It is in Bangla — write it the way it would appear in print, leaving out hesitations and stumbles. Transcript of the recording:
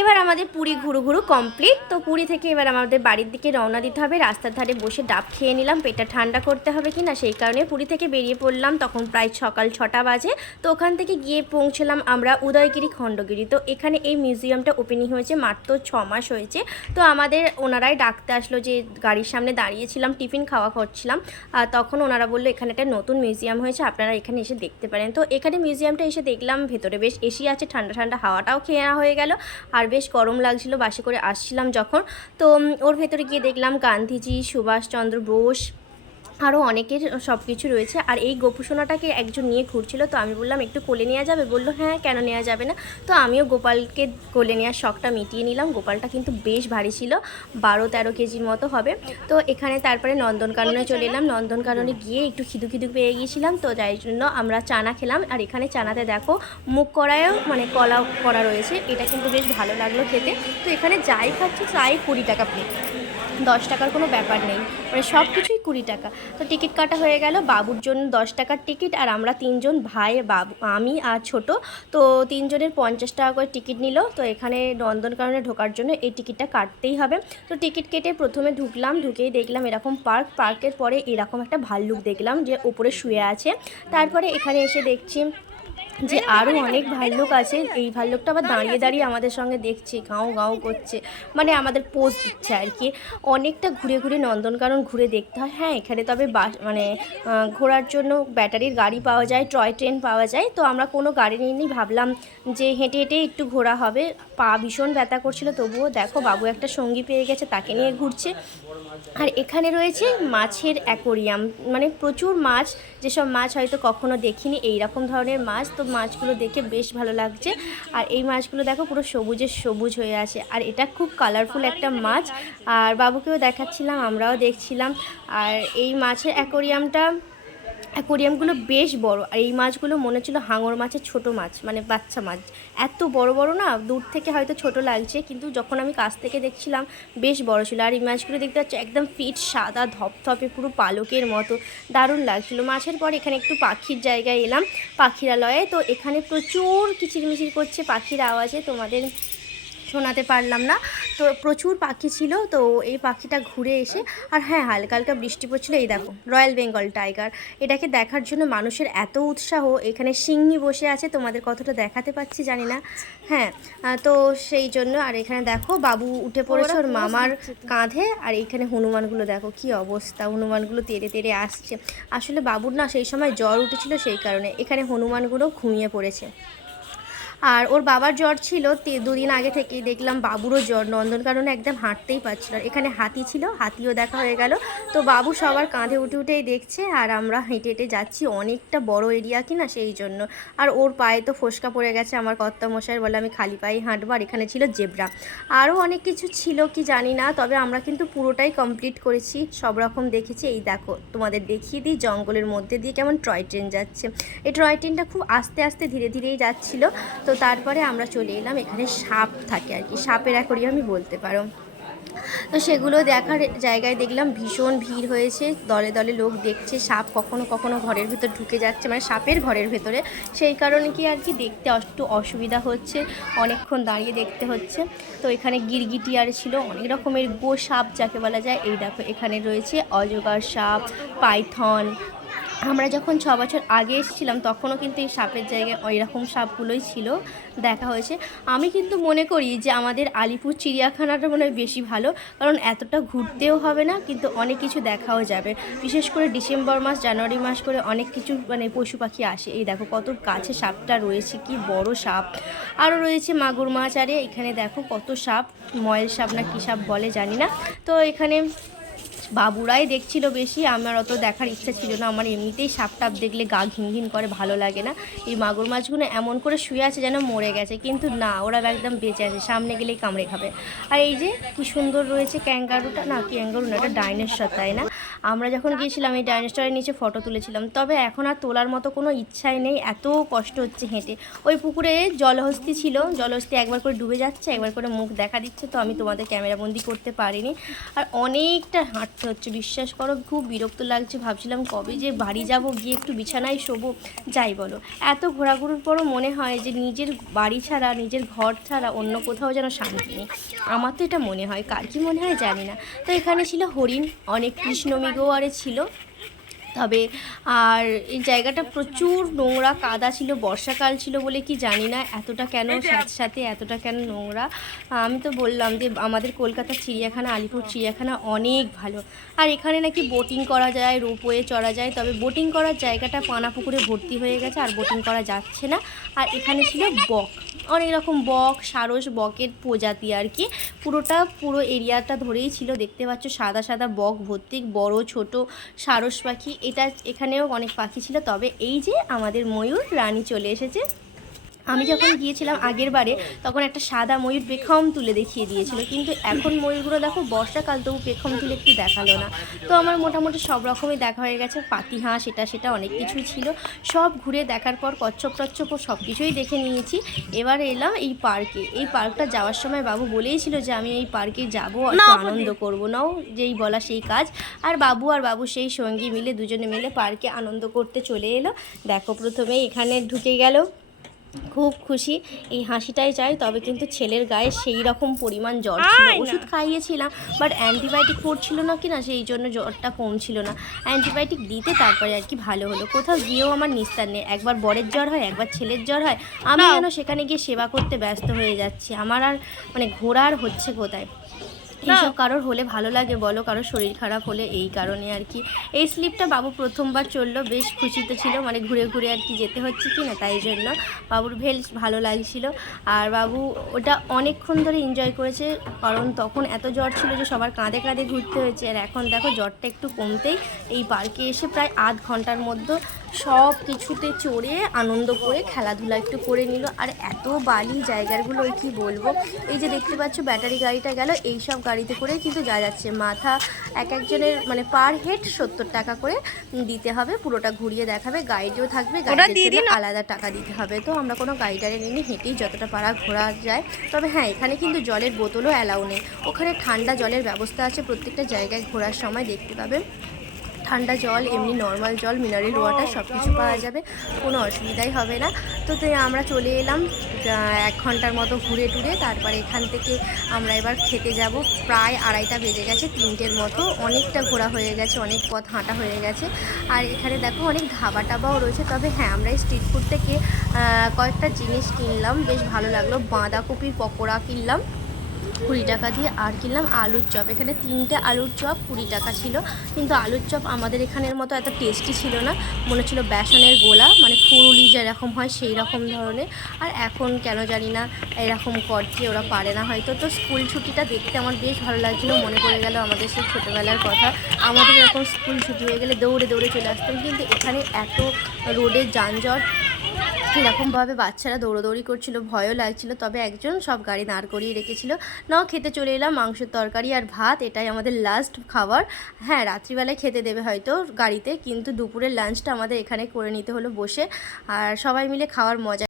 এবার আমাদের পুরী ঘুরু ঘুরু কমপ্লিট। তো পুরী থেকে এবার আমাদের বাড়ির দিকে রওনা দিতে হবে। রাস্তার ধারে বসে ডাব খেয়ে নিলাম, পেটটা ঠান্ডা করতে হবে কি না সেই কারণে পুরী থেকে বেরিয়ে পড়লাম। তখন প্রায় সকাল 6টা বাজে। তো ওখান থেকে গিয়ে পৌঁছলাম আমরা উদয়গিরি খণ্ডগিরি। তো এখানে এই মিউজিয়ামটা ওপেনিং হয়েছে মাত্র 6 মাস হয়েছে। তো আমাদের ওনারাই ডাকতে আসলো, যে গাড়ির সামনে দাঁড়িয়েছিলাম টিফিন খাওয়া করছিলাম, আর তখন ওনারা বললো এখানে একটা নতুন মিউজিয়াম হয়েছে, আপনারা এখানে এসে দেখতে পারেন। তো এখানে মিউজিয়ামটা এসে দেখলাম, ভেতরে বেশ এসি আছে, ঠান্ডা ঠান্ডা হাওয়াটাও খেয়ে হয়ে গেল। আর বেশ গরম লাগছিল বাসে করে আসছিলাম যখন। তো ওর ভেতরে গিয়ে দেখলাম গান্ধীজি, সুভাষচন্দ্র বোস, আরও অনেকের সব কিছু রয়েছে। আর এই গোপুসোনাটাকে একজন নিয়ে ঘুরছিল, তো আমি বললাম একটু কোলে নেওয়া যাবে, বললো হ্যাঁ কেন নেওয়া যাবে না। তো আমিও গোপালকে কোলে নেওয়ার শখটা মিটিয়ে নিলাম। গোপালটা কিন্তু বেশ ভারী ছিল, 12-13 কেজির মতো হবে। তো এখানে তারপরে নন্দনকাননে চলে এলাম। নন্দনকাননে গিয়ে একটু খিদু খিদু পেয়ে গিয়েছিলাম, তো যাই জন্য আমরা চানা খেলাম। আর এখানে চানাতে দেখো মুগ কড়াইও মানে কলা করা রয়েছে, এটা কিন্তু বেশ ভালো লাগলো খেতে। তো এখানে যাই খাচ্ছি তাই 20 টাকা প্লেট, 10 টাকার কোনো ব্যাপার নেই, মানে সব কিছুই 20 টাকা। তো টিকিট কাটা হয়ে গেল, বাবুর জন্য 10 টাকার টিকিট, আর আমরা 3জন ভাই, বাবু, আমি আর ছোট, তো 3জনের 50 টাকা করে টিকিট নিল। তো এখানে নন্দনকাননে ঢোকার জন্য এই টিকিটটা কাটতেই হবে। তো টিকিট কেটে প্রথমে ঢুকলাম, ঢুকেই দেখলাম এরকম পার্কের পরে এরকম একটা ভাল্লুক দেখলাম যে উপরে শুয়ে আছে। তারপরে এখানে এসে দেখছি যে আরও অনেক ভাল্লুক আছে। এই ভাল্লুকটা আবার দাঁড়িয়ে দাঁড়িয়ে আমাদের সঙ্গে দেখছে, গাঁও গাঁও করছে, মানে আমাদের পোজ দিচ্ছে আর কি। অনেকটা ঘুরে ঘুরে নন্দনকানন ঘুরে দেখতে হয়। হ্যাঁ, এখানে তবে মানে ঘোরার জন্য ব্যাটারির গাড়ি পাওয়া যায়, টয় ট্রেন পাওয়া যায়। তো আমরা কোনো গাড়ি নিয়ে ভাবলাম যে হেঁটে হেঁটে একটু ঘোরা হবে, পা ভীষণ ব্যথা করছিল। তবুও দেখো বাবু একটা সঙ্গী পেয়ে গেছে, তাকে নিয়ে ঘুরছে। আর এখানে রয়েছে মাছের অ্যাকোরিয়াম, মানে প্রচুর মাছ, যেসব মাছ হয়তো কখনো দেখিনি, এই রকম ধরনের মাছ। তো মাছগুলো দেখে বেশ ভালো লাগছে। আর এই মাছগুলো দেখো পুরো সবুজের সবুজ হয়ে আছে, আর এটা খুব কালারফুল একটা মাছ। আর বাবুকেও দেখাচ্ছিলাম, আমরাও দেখছিলাম। আর এই মাছের অ্যাকোরিয়ামগুলো বেশ বড়। আর এই মাছগুলো মনে হচ্ছিলো হাঙর মাছের ছোট মাছ, মানে বাচ্চা মাছ, এত বড় বড় না, দূর থেকে হয়তো ছোট লাগছে, কিন্তু যখন আমি কাছ থেকে দেখছিলাম বেশ বড় ছিল। আর এই মাছগুলো দেখতে পাচ্ছি একদম ফিট সাদা ধপধপে, পুরো পালকের মতো, দারুণ লাগছিলো। মাছের পর এখানে একটু পাখির জায়গায় এলাম, পাখিরালয়ে। তো এখানে প্রচুর কিচিরমিচির করছে পাখির আওয়াজে, তোমাদের শোনাতে পারলাম না। তো প্রচুর পাখি ছিল। তো এই পাখিটা ঘুরে এসে, আর হ্যাঁ হালকা হালকা বৃষ্টি পড়ছিল। এই দেখো রয়্যাল বেঙ্গল টাইগার, এটাকে দেখার জন্য মানুষের এত উৎসাহ। এখানে সিংহী বসে আছে, তোমাদের কতটা দেখাতে পাচ্ছি জানি না। হ্যাঁ, তো সেই জন্য। আর এখানে দেখো বাবু উঠে পড়েছে ওর মামার কাঁধে। আর এইখানে হনুমানগুলো দেখো কি অবস্থা, হনুমানগুলো তেড়ে তেড়ে আসছে। আসলে বাবুর না সেই সময় জ্বর উঠেছিল, সেই কারণে এখানে হনুমানগুলো ঘুমিয়ে পড়েছে। আর ওর বাবার জ্বর ছিল 2 দিন আগে থেকেই, দেখলাম বাবুরও জ্বর, নন্দনকাননে একদম হাঁটতেই পারছিল। আর এখানে হাতি ছিল, হাতিও দেখা হয়ে গেল। তো বাবু সবার কাঁধে উঠে উঠেই দেখছে, আর আমরা হেঁটে হেঁটে যাচ্ছি, অনেকটা বড় এরিয়া কিনা সেই জন্য। আর ওর পায়ে তো ফোসকা পড়ে গেছে, আমার কর্তামশাই বলে আমি খালি পায়ে হাঁটবো। আর এখানে ছিল জেব্রা, আরও অনেক কিছু ছিল কি জানি না, তবে আমরা কিন্তু পুরোটাই কমপ্লিট করেছি, সব রকম দেখেছি। এই দেখো তোমাদের দেখিয়ে দিই, জঙ্গলের মধ্যে দিয়ে কেমন টয় ট্রেন যাচ্ছে। এই টয় ট্রেনটা খুব আস্তে আস্তে ধীরে ধীরেই যাচ্ছিলো। তো তারপরে আমরা চলে এলাম, এখানে সাপ থাকে আর কি, সাপের অ্যাকোরিয়ামই বলতে পারো। তো সেগুলো দেখার জায়গায় দেখলাম ভীষণ ভিড় হয়েছে, দলে দলে লোক দেখছে। সাপ কখনো কখনো ঘরের ভেতর ঢুকে যাচ্ছে, মানে সাপের ঘরের ভেতরে, সেই কারণে কি আর কি দেখতে একটু অসুবিধা হচ্ছে, অনেকক্ষণ দাঁড়িয়ে দেখতে হচ্ছে। তো এখানে গিরগিটিয়ার ছিল, অনেক রকমের গো সাপ যাকে বলা যায়। এই দেখো এখানে রয়েছে অজগর সাপ, পাইথন। আমরা যখন 6 বছর আগে এসেছিলাম তখনও কিন্তু এই সাপের জায়গায় ওই রকম সাপগুলোই ছিল, দেখা হয়েছে। আমি কিন্তু মনে করি যে আমাদের আলিপুর চিড়িয়াখানাটা মনে হয় বেশি ভালো, কারণ এতটা ঘুরতেও হবে না, কিন্তু অনেক কিছু দেখাও যাবে। বিশেষ করে ডিসেম্বর মাস, জানুয়ারি মাস করে অনেক কিছু মানে পশু পাখি আসে। এই দেখো কত কাছে সাপটা রয়েছে, কি বড় সাপ। আরও রয়েছে মাগুর মাছ। আরে এখানে দেখো কত সাপ, ময়েল সাপ না কী সাপ বলে জানি না। তো এখানে বাবুরাই দেখছিল বেশি, আমার অত দেখার ইচ্ছা ছিল না। আমার এমনিতেই সাপ টাপ দেখলে গা ঘিন ঘিন করে, ভালো লাগে না। এই মাগুর মাছগুলো এমন করে শুয়ে আছে যেন মরে গেছে, কিন্তু না, ওরা একদম বেঁচে আছে, সামনে গেলেই কামড়ে খাবে। আর এই যে কি সুন্দর রয়েছে ক্যাঙ্গারুটা, না ক্যাঙ্গারু না, এটা ডাইনোসর তাই না। আমরা যখন গিয়েছিলাম এই ডাইনোসরের নিচে ফটো তুলেছিলাম, তবে এখন আর তোলার মতো কোনো ইচ্ছাই নেই, এত কষ্ট হচ্ছে হেঁটে। ওই পুকুরে জলহস্তি ছিল, জলহস্তি একবার করে ডুবে যাচ্ছে, একবার করে মুখ দেখা দিচ্ছে, তো আমি তোমাদের ক্যামেরাবন্দি করতে পারিনি। আর অনেকটা হাঁটতে হচ্ছে, বিশ্বাস করো খুব বিরক্ত লাগছে। ভাবছিলাম কবে যে বাড়ি যাব, গিয়ে একটু বিছানায় শোবো। যাই বলো, এত ঘোরাঘুরির পরও মনে হয় যে নিজের বাড়ি ছাড়া, নিজের ঘর ছাড়া অন্য কোথাও যেন শান্তি নেই। আমার তো এটা মনে হয়, কার কি মনে হয় জানি না। তো এখানে ছিল হরিণ, অনেক কৃষ্ণমৃগও আরে ছিল। তবে আর এই জায়গাটা প্রচুর নোংরা কাদা ছিল, বর্ষাকাল ছিল বলে কি জানি না এতটা কেন স্যাঁতস্যাঁতে, এতটা কেন নোংরা। আমি তো বললাম যে আমাদের কলকাতার চিড়িয়াখানা, আলিপুর চিড়িয়াখানা অনেক ভালো। আর এখানে নাকি বোটিং করা যায়, রোপওয়ে চড়া যায়, তবে বোটিং করার জায়গাটা পানা পুকুরে ভর্তি হয়ে গেছে, আর বোটিং করা যাচ্ছে না। আর এখানে ছিল বক, অনেক রকম বক, সারস বকের প্রজাতি আর কি। পুরো এরিয়াটা ধরেই ছিল, দেখতে পাচ্ছ সাদা সাদা বক ভর্তি, বড় ছোট সারস পাখি। এখানেও অনেক পাখি ছিল। তবে এই যে আমাদের ময়ূর রানী চলে এসেছে। আমি যখন গিয়েছিলাম আগের বারে, তখন একটা সাদা ময়ূর পেখম তুলে দেখিয়ে দিয়েছিল, কিন্তু এখন ময়ূরগুলো দেখো বর্ষাকাল, তবু পেখম তুলে একটু দেখালো না। তো আমার মোটামুটি সব রকমই দেখা হয়ে গেছে, পাতিহাঁস সেটা অনেক কিছুই ছিল। সব ঘুরে দেখার পর কচ্ছপ টচ্ছপ সব কিছুই দেখে নিয়েছি। এবার এলাম এই পার্কে। এই পার্কটা যাওয়ার সময় বাবু বলেইছিল যে আমি এই পার্কে যাবো, একটু আনন্দ করবো, নাও যেই বলা সেই কাজ। আর বাবু সেই সঙ্গী মিলে, দুজনে মিলে পার্কে আনন্দ করতে চলে এলো। দেখো প্রথমেই এখানে ঢুকে গেল, খুব খুশি, এই হাসিটাই চাই। তবে কিন্তু ছেলের গায়ে সেই রকম পরিমাণ জ্বর ছিল, ওষুধ খাইয়েছিলাম, বাট অ্যান্টিবায়োটিক পড়ছিল না কি না, সেই জন্য জ্বরটা কমছিল না। অ্যান্টিবায়োটিক দিতে তারপরে আর কি ভালো হলো। কোথাও গিয়েও আমার নিস্তার নেই, একবার বরের জ্বর হয়, একবার ছেলের জ্বর হয়। আমি যেন সেখানে গিয়ে সেবা করতে ব্যস্ত হয়ে যাচ্ছি। আমার আর মানে ঘোরার হচ্ছে কোথায়। এইসব কারোর হলে ভালো লাগে বলো, কারোর শরীর খারাপ হলে, এই কারণে আর কি। এই স্লিপটা বাবু প্রথমবার চললো, বেশ খুশিতে ছিল, মানে ঘুরে ঘুরে আর কি যেতে হচ্ছে কি না, তাই জন্য বাবুর বেশ ভালো লাগছিল। আর বাবু ওটা অনেকক্ষণ ধরে এনজয় করেছে, কারণ তখন এত জ্বর ছিল যে সবার কাঁধে কাঁধে ঘুরতে হয়েছে। আর এখন দেখো জ্বরটা একটু কমতেই এই পার্কে এসে প্রায় আধ ঘন্টার মধ্যে সব কিছুতে চড়ে আনন্দ করে খেলাধুলা একটু করে নিল। আর এত বালি জায়গাগুলো কি বলবো। এই যে দেখতে পাচ্ছ ব্যাটারি গাড়িটা গেল, এইসব গাড়িতে করে কিন্তু যাচ্ছে। মাথা এক একজনের মানে পার হেড 70 টাকা করে দিতে হবে, পুরোটা ঘুরিয়ে দেখাবে, গাইডও থাকবে, গাইডের জন্য আলাদা টাকা দিতে হবে। তো আমরা কোনো গাইডারে নিয়ে হেঁটেই যতটা পারা ঘোরা যায়। তবে হ্যাঁ, এখানে কিন্তু জলের বোতলও অ্যালাউ নেই, ওখানে ঠান্ডা জলের ব্যবস্থা আছে প্রত্যেকটা জায়গায় ঘোরার সময়, দেখতে পাবেন ঠান্ডা জল, এমনি নর্মাল জল, মিনারেল ওয়াটার সব কিছু পাওয়া যাবে, কোনো অসুবিধাই হবে না। তো আমরা চলে এলাম 1 ঘন্টার মতো ঘুরে টুরে, তারপরে এখান থেকে আমরা এবার খেতে যাব। প্রায় 2:30টা বেজে গেছে, 3টের মতো, অনেকটা ঘোরা হয়ে গেছে, অনেক পথ হাঁটা হয়ে গেছে। আর এখানে দেখো অনেক ধাবা টাবাও রয়েছে। তবে হ্যাঁ, আমরা এই স্ট্রিট ফুড থেকে কয়েকটা জিনিস কিনলাম, বেশ ভালো লাগলো। বাঁধাকপির পকোড়া কিনলাম 20 টাকা দিয়ে, আর কিনলাম আলুর চপ। এখানে 3টে আলুর চপ 20 টাকা ছিল, কিন্তু আলুর চপ আমাদের এখানের মতো এত টেস্টি ছিল না, মনে ছিল বেসনের গোলা, মানে ফুরুলি যেরকম হয় সেই রকম ধরনের। আর এখন কেন জানি না এরকম করছে, ওরা পারে না হয়তো। তো স্কুল ছুটিটা দেখতে আমার বেশ ভালো লাগছিলো, মনে পড়ে গেল আমাদের সেই ছোটোবেলার কথা। আমাদের এরকম স্কুল ছুটি হয়ে গেলে দৌড়ে দৌড়ে চলে আসতাম, কিন্তু এখানে এত রোডের যানজট, এরকমভাবে বাচ্চারা দৌড়োদৌড়ি করছিল, ভয়ও লাগছিল। তবে একজন সব গাড়ি দাঁড় করিয়ে রেখেছিল। নাও খেতে চলে এলাম, মাংসের তরকারি আর ভাত, এটাই আমাদের লাস্ট খাবার। হ্যাঁ, রাত্রিবেলায় খেতে দেবে হয়তো গাড়িতে, কিন্তু দুপুরের লাঞ্চটা আমাদের এখানে করে নিতে হলো বসে। আর সবাই মিলে খাওয়ার মজা